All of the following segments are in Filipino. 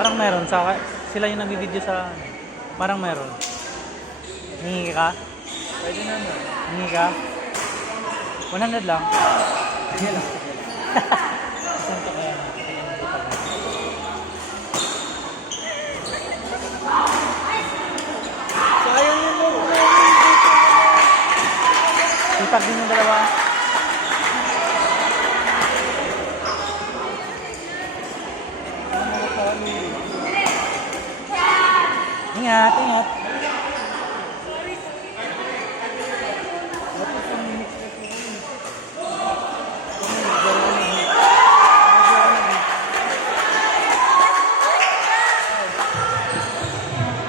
Parang meron. Sila yung nag-video sa... Parang meron. Hingi ka? Pwede naman. Hingi ka? 100 lang. Sige lang. Saan ka kaya? Sayang yun mo. Sitag din yung dalawa. Ingat, ingat.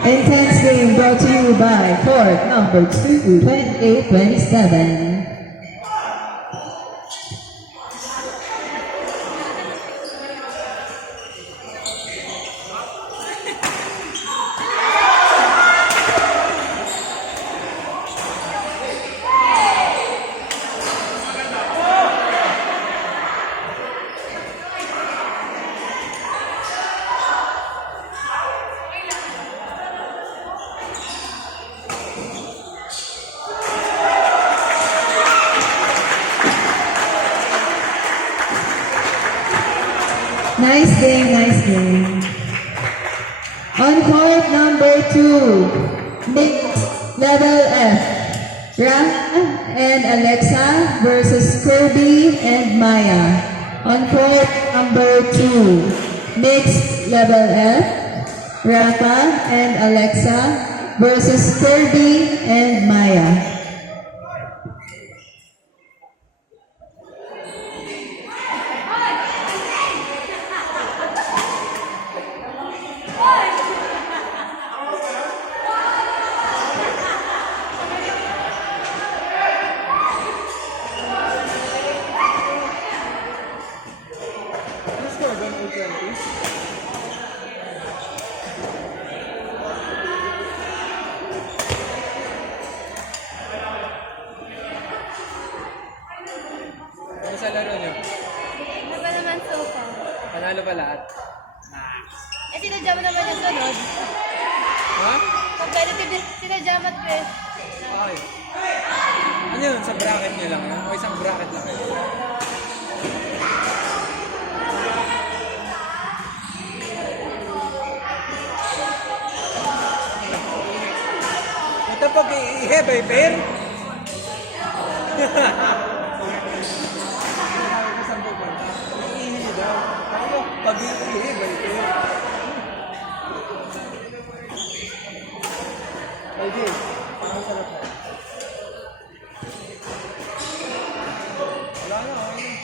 Intense game brought to you by Ford number 2827. Nice game, nice game. On court number 2, mixed level F. Rafa and Alexa versus Kirby and Maya. On court number 2, mixed level F. Rafa and Alexa versus Kirby and Maya. Ano score? 120? Ano sa laro nyo? Ano ba naman so far? Panalo ba lahat? Eh, sinadya mo naman yung sunod. Ha? Competitive, sinadya mo at best. Ay. Ano yun? Sa bracket nyo lang yun? O isang bracket lang yun? Ito pag i-iheb ay pair? Iihi daw. Ako, pag i-iheb ay pair. Pwede. Parang sarap na. Wala na, okay na.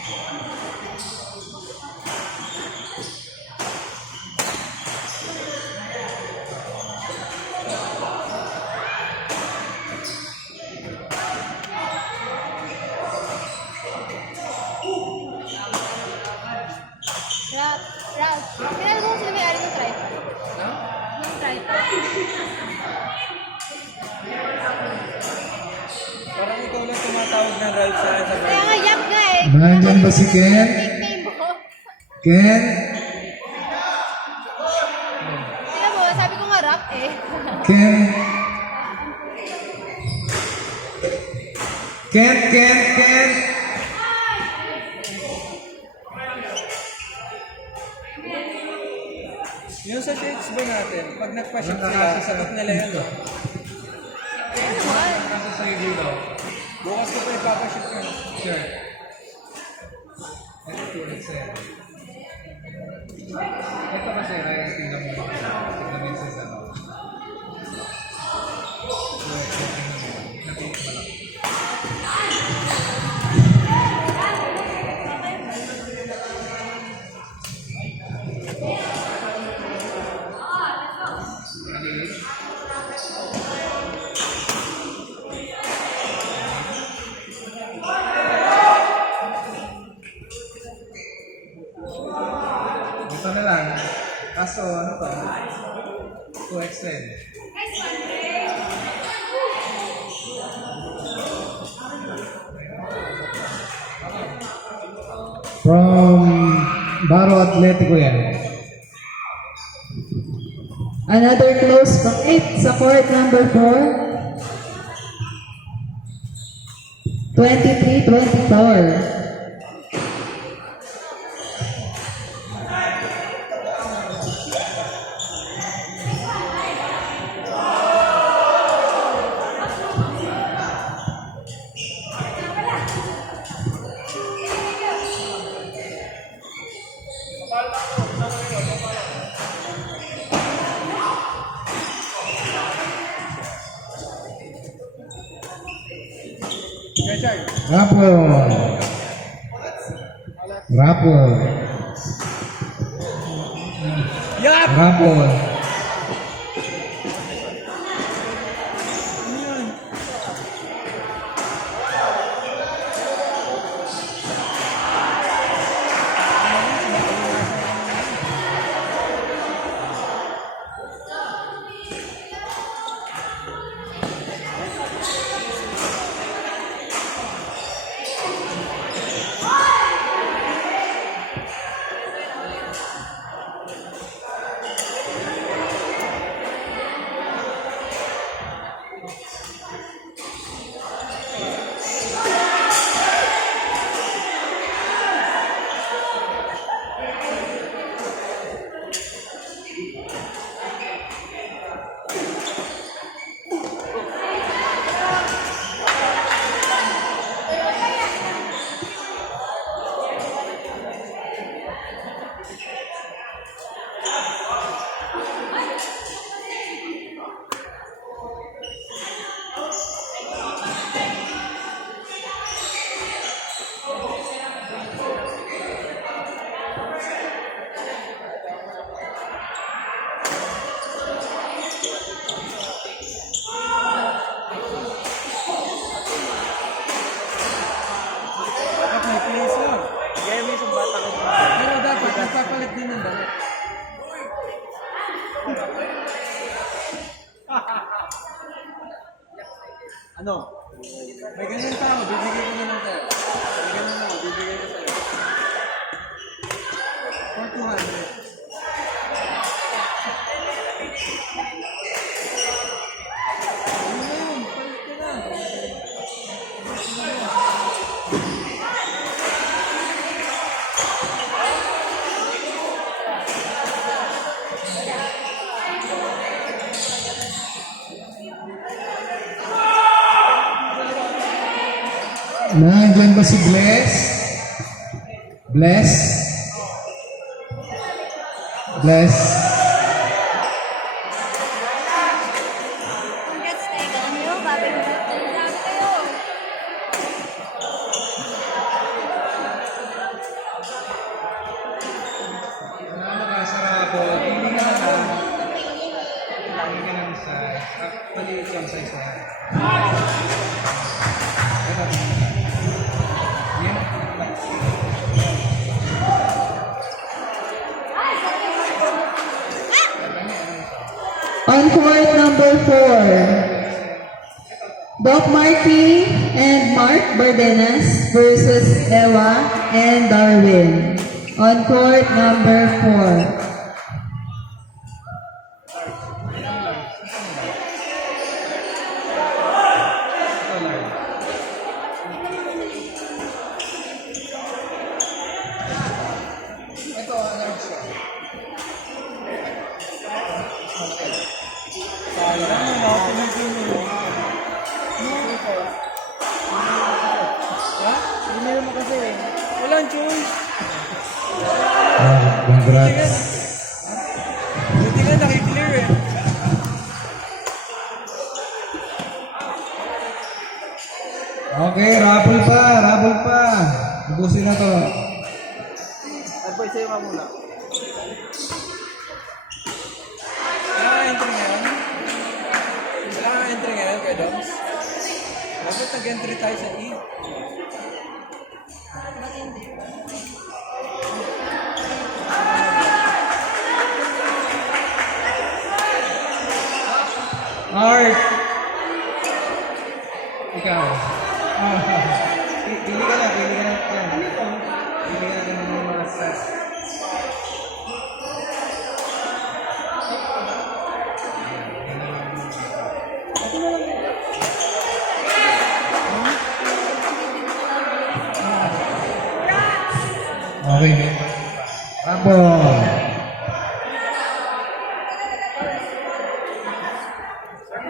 Ralph, kinala mo sila may-ari ng tripod? Ha? Ng tripod. Parang ikaw lang tumatawag ng Ralph sa akin sa Kaya nga, yak nga eh. Nandyan ba si Ken? Nickname mo. Ken? Tingnan mo, sabi ko nga rap eh. Ken? Ken? Yung sa shades ba natin, pag nagpa-ship sila, sagot nila yun. Ano naman? Bukas ko pa ipapaship ka. Sure. Ito kasi, tingnan mo. Tingnan mo sa ano. Ito na lang. Kaso, ano to? 2XL. From Baro Atletico yan. Another close fight sa court number 4. 23-24. Rappel. Rappel. Yup! Rappel. Dapat may place lang. Kaya may isang bata ko. Pero dapat nagpapalit din ng damit. Ano? May ganyan tao, bibigay ko na lang sa'yo. May ganyan ako, bibigay ko sa'yo. For 200. Ano na yun? Palit ka na. Nandiyan ba si Bless? Bless? Bless? Congrats tayo kayo. Babi mo. Grabe kayo. Ano ka sa Rappel? Hindi ka lang. Hindi ka lang sa... Maliit lang sa isa. Ito. Yan. On court number 4. Doc Marty and Mark Bardenas versus Ewa and Darwin. On court number 4. Sayang, wala ako pinag-ino. Ha? Email mo kasi eh. Walang choice. Congrats. Buti nga nakiklear eh. Okay, raffle pa. Raffle pa. Ubusin na to. Advice sa'yo nga muna. Wala ka entry ngayon? Wala ka entry ngayon, Kuya Doms? Bakit nag-entry tayo sa E? Art. Ikaw. Pili ka na, pili ka na. Pili ka na ng mga stats. Okay, may pa. Bravo!